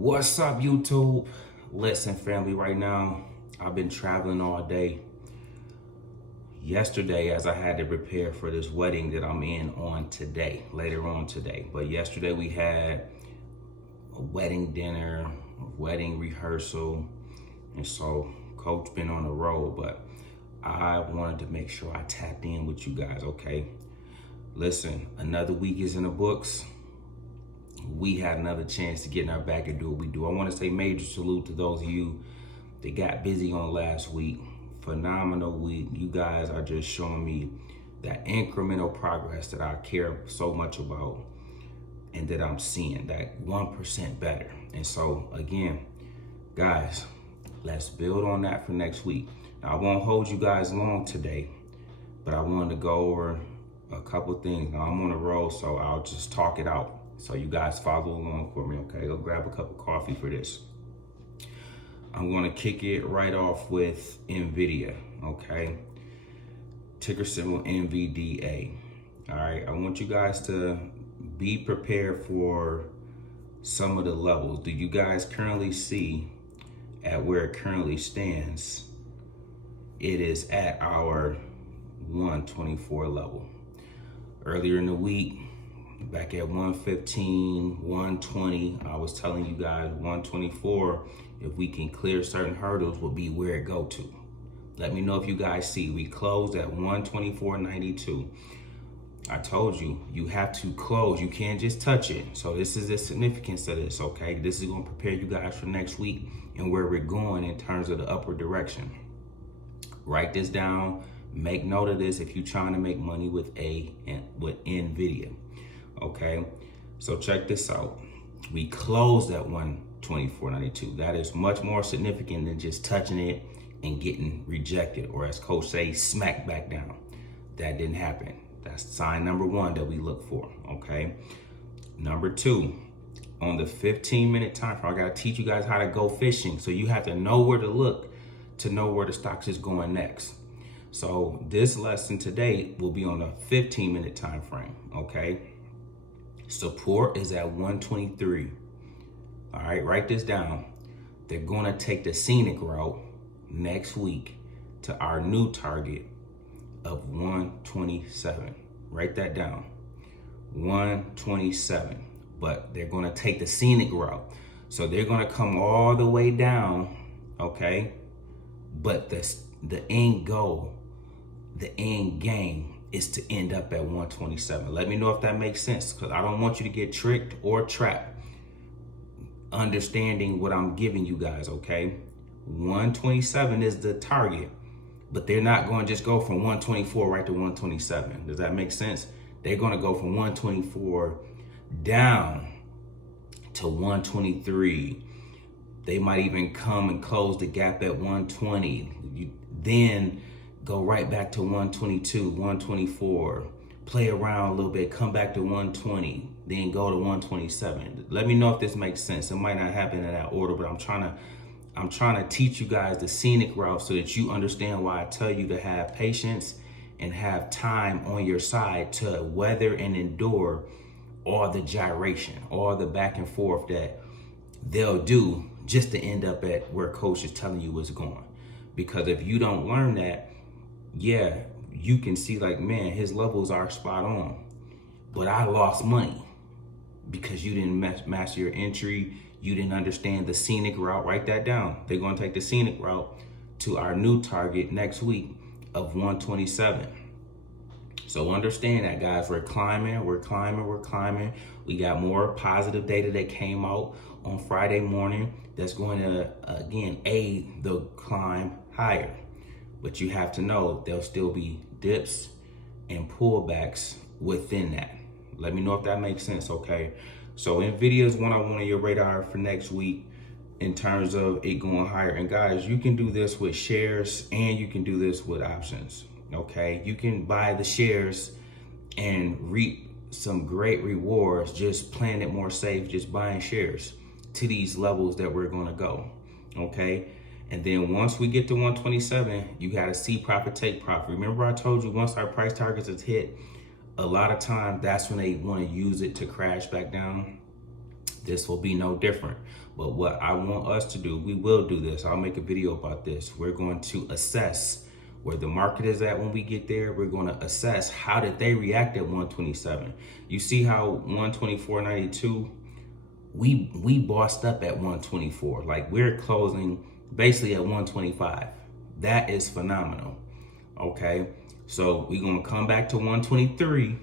What's up, YouTube? Listen, family, right now, I've been traveling all day. Yesterday, as I had to prepare for this wedding that I'm in on today, later on today. But yesterday, we had a wedding dinner, a wedding rehearsal. And so, Coach been on the road, but I wanted to make sure I tapped in with you guys, okay? Listen, another week is in the books. We had another chance to get in our bag and do what we do. I want to say major salute to those of you that got busy on last week. Phenomenal week. You guys are just showing me that incremental progress that I care so much about and that I'm seeing, that 1% better. And so again, guys, let's build on that for next week. Now, I won't hold you guys long today, but I wanted to go over a couple things. Now, I'm on the road, so I'll just talk it out. So you guys follow along for me, okay? Go grab a cup of coffee for this. I'm gonna kick it right off with NVIDIA, okay? Ticker symbol NVDA, all right? I want you guys to be prepared for some of the levels. Do you guys currently see at where it currently stands? It is at our 124 level. Earlier in the week, back at 115, 120, I was telling you guys 124, if we can clear certain hurdles, will be where it go to. Let me know if you guys see. We closed at 124.92. I told you, you have to close. You can't just touch it. So this is the significance of this, okay? This is gonna prepare you guys for next week and where we're going in terms of the upward direction. Write this down. Make note of this if you're trying to make money with NVIDIA. Okay, so check this out. We closed at 124.92. That is much more significant than just touching it and getting rejected, or as Coach says, smacked back down. That didn't happen. That's sign number one that we look for, okay? Number two, on the 15-minute time frame, I gotta teach you guys how to go fishing. So you have to know where to look to know where the stocks is going next. So this lesson today will be on a 15-minute time frame, okay? Support is at 123. All right, write this down. They're gonna take the scenic route next week to our new target of 127. Write that down, 127. But they're gonna take the scenic route. So they're gonna come all the way down, okay? But the end goal, the end game is to end up at 127. Let me know if that makes sense, because I don't want you to get tricked or trapped understanding what I'm giving you guys, okay? 127 is the target, but they're not going to just go from 124 right to 127. Does that make sense? They're going to go from 124 down to 123. They might even come and close the gap at 120. Then go right back to 122, 124, play around a little bit, come back to 120, then go to 127. Let me know if this makes sense. It might not happen in that order, but I'm trying to teach you guys the scenic route so that you understand why I tell you to have patience and have time on your side to weather and endure all the gyration, all the back and forth that they'll do just to end up at where Coach is telling you it's going. Because if you don't learn that, yeah, you can see like, man, his levels are spot on, but I lost money because you didn't master your entry. You didn't understand the scenic route. Write that down. They're going to take the scenic route to our new target next week of 127. So understand that, guys. We're climbing. We got more positive data that came out on Friday morning that's going to, again, aid the climb higher. But you have to know there'll still be dips and pullbacks within that. Let me know if that makes sense, okay? So NVIDIA is one I want on your radar for next week in terms of it going higher. And guys, you can do this with shares and you can do this with options, okay? You can buy the shares and reap some great rewards just playing it more safe, just buying shares to these levels that we're gonna go, okay? And then once we get to 127, you gotta see profit, take profit. Remember I told you once our price targets is hit, a lot of times that's when they wanna use it to crash back down. This will be no different. But what I want us to do, we will do this. I'll make a video about this. We're going to assess where the market is at when we get there. We're going to assess how did they react at 127. You see how 124.92, we bossed up at 124. Like we're closing basically at 125. That is phenomenal. Okay, so we're going to come back to 123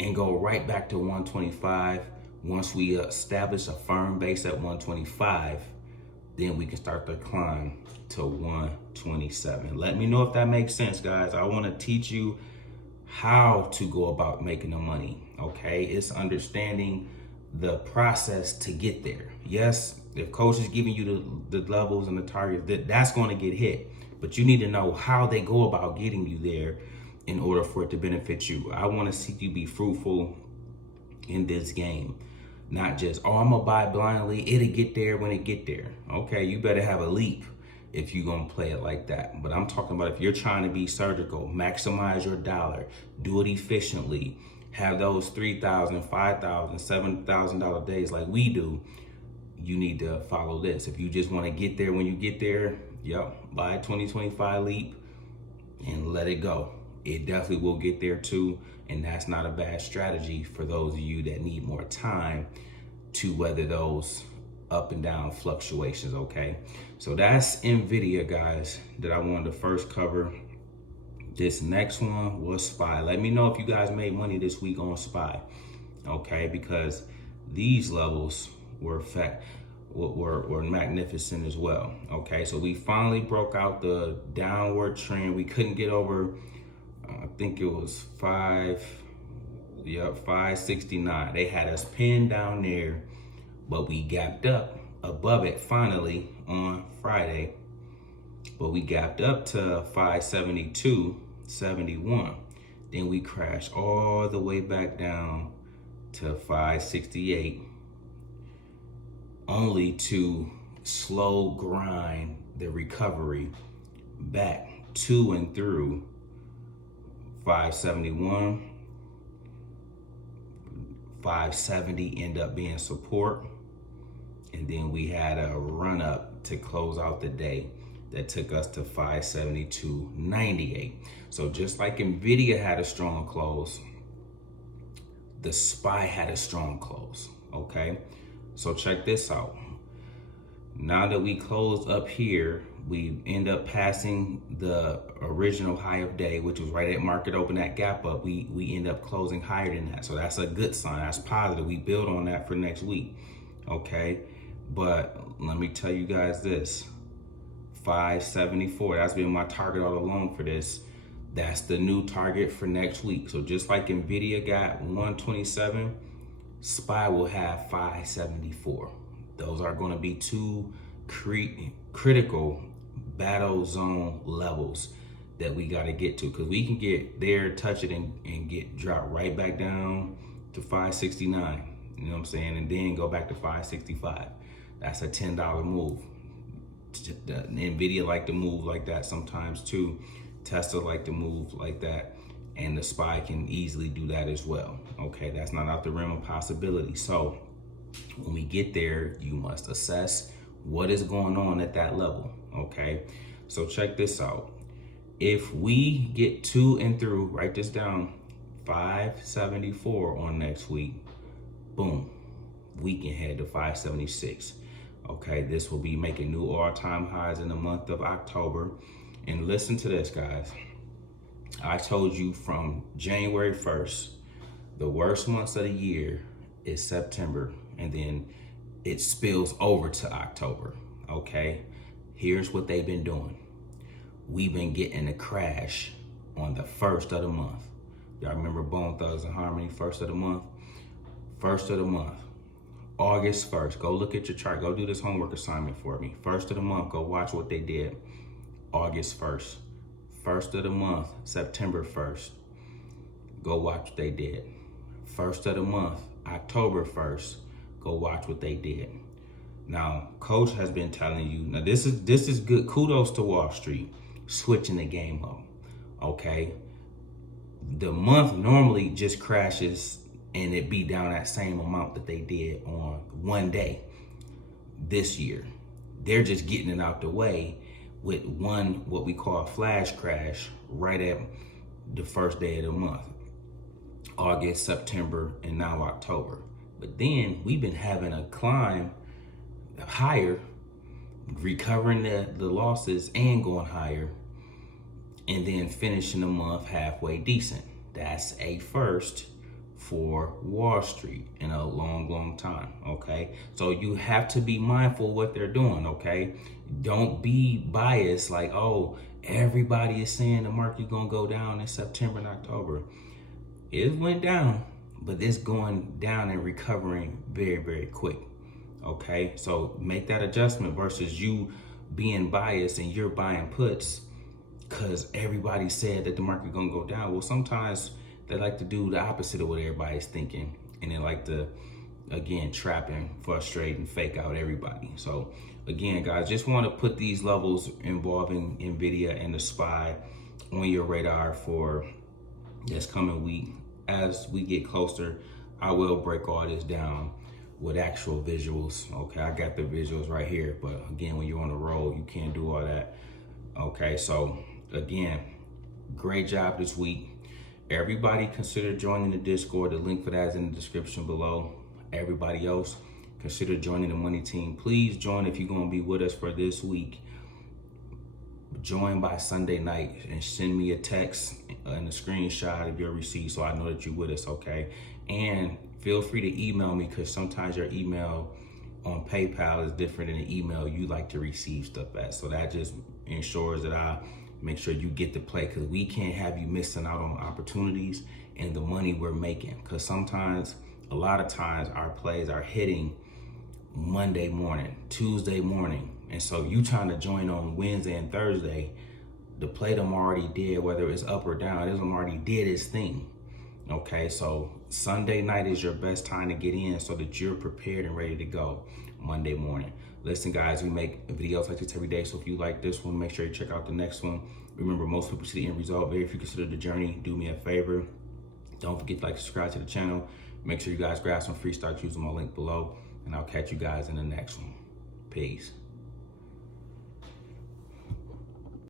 and go right back to 125. Once we establish a firm base at 125, then we can start the climb to 127. Let me know if that makes sense, guys. I want to teach you how to go about making the money, okay? It's understanding the process to get there. Yes, if coach is giving you the levels and the targets, that's going to get hit. But you need to know how they go about getting you there in order for it to benefit you. I want to see you be fruitful in this game. Not just, oh, I'm gonna buy blindly, it'll get there when it get there. Okay, you better have a leap if you're gonna play it like that. But I'm talking about if you're trying to be surgical, maximize your dollar, do it efficiently, have those $3,000, $5,000, $7,000 days like we do, you need to follow this. If you just wanna get there when you get there, buy a 2025 leap and let it go. It definitely will get there too. And that's not a bad strategy for those of you that need more time to weather those up and down fluctuations, okay? So that's NVIDIA, guys, that I wanted to first cover. This next one was SPY. Let me know if you guys made money this week on SPY, okay? Because these levels were magnificent as well, okay? So we finally broke out the downward trend. We couldn't get over, I think it was 569. They had us pinned down there, but we gapped up above it finally on Friday. But we gapped up to 572.71. Then we crashed all the way back down to 568, only to slow grind the recovery back to and through 571, 570 end up being support. And then we had a run up to close out the day that took us to 572.98. So just like NVIDIA had a strong close, the SPY had a strong close, okay? So check this out. Now that we closed up here, we end up passing the original high of day, which was right at market open, that gap up. We end up closing higher than that. So that's a good sign. That's positive. We build on that for next week. Okay. But let me tell you guys this, 574, that's been my target all along for this. That's the new target for next week. So just like NVIDIA got 127, SPY will have 574. Those are going to be two critical battle zone levels that we got to get to, because we can get there, touch it, and get dropped right back down to 569. You know what I'm saying? And then go back to 565. That's a $10 move. NVIDIA like to move like that sometimes too. Tesla like to move like that. And the SPY can easily do that as well. Okay, that's not out the realm of possibility. So when we get there, you must assess what is going on at that level. Okay, so check this out. If we get to and through, write this down, 574 on next week, boom, we can head to 576. Okay, this will be making new all-time highs in the month of October. And listen to this, guys. I told you from January 1st, the worst months of the year is September, and then it spills over to October. Okay, here's what they've been doing. We've been getting a crash on the first of the month. Y'all remember Bone Thugs and Harmony, first of the month? First of the month, August 1st. Go look at your chart. Go do this homework assignment for me. First of the month, go watch what they did. August 1st. First of the month, September 1st. Go watch what they did. First of the month, October 1st. Go watch what they did. Now, Coach has been telling you, now this is good. Kudos to Wall Street, switching the game up, okay? The month normally just crashes and it be down that same amount that they did on one day this year. They're just getting it out the way with one, what we call a flash crash, right at the first day of the month, August, September, and now October. But then we've been having a climb higher, recovering the losses and going higher, and then finishing the month halfway decent. That's a first for Wall Street in a long time, okay? So you have to be mindful of what they're doing, okay? Don't be biased like, oh, everybody is saying the market gonna go down in September and October. It went down, but it's going down and recovering very quick, okay? So make that adjustment versus you being biased and you're buying puts because everybody said that the market gonna go down. Well, sometimes they like to do the opposite of what everybody's thinking, and they like to, again, trap and frustrate and fake out everybody. So again, guys, just want to put these levels involving NVIDIA and the SPY on your radar for this coming week. As we get closer, I will break all this down with actual visuals. Okay, I got the visuals right here, but again, when you're on the road, you can't do all that. Okay, so again, great job this week. Everybody consider joining the Discord. The link for that is in the description below. Everybody else, consider joining the money team. Please join if you're going to be with us for this week. Join by Sunday night and send me a text and a screenshot of your receipt so I know that you're with us, okay? And feel free to email me because sometimes your email on PayPal is different than the email you like to receive stuff at. So that just ensures that I make sure you get to play, because we can't have you missing out on opportunities and the money we're making. Because sometimes, a lot of times, our plays are hitting Monday morning, Tuesday morning. And so you trying to join on Wednesday and Thursday, the play them already did, whether it's up or down, it already did its thing. Okay, so Sunday night is your best time to get in so that you're prepared and ready to go Monday morning. Listen, guys, we make videos like this every day, so if you like this one, make sure you check out the next one. Remember, most people see the end result, but if you consider the journey, do me a favor. Don't forget to subscribe to the channel. Make sure you guys grab some free stocks using my link below, and I'll catch you guys in the next one. Peace.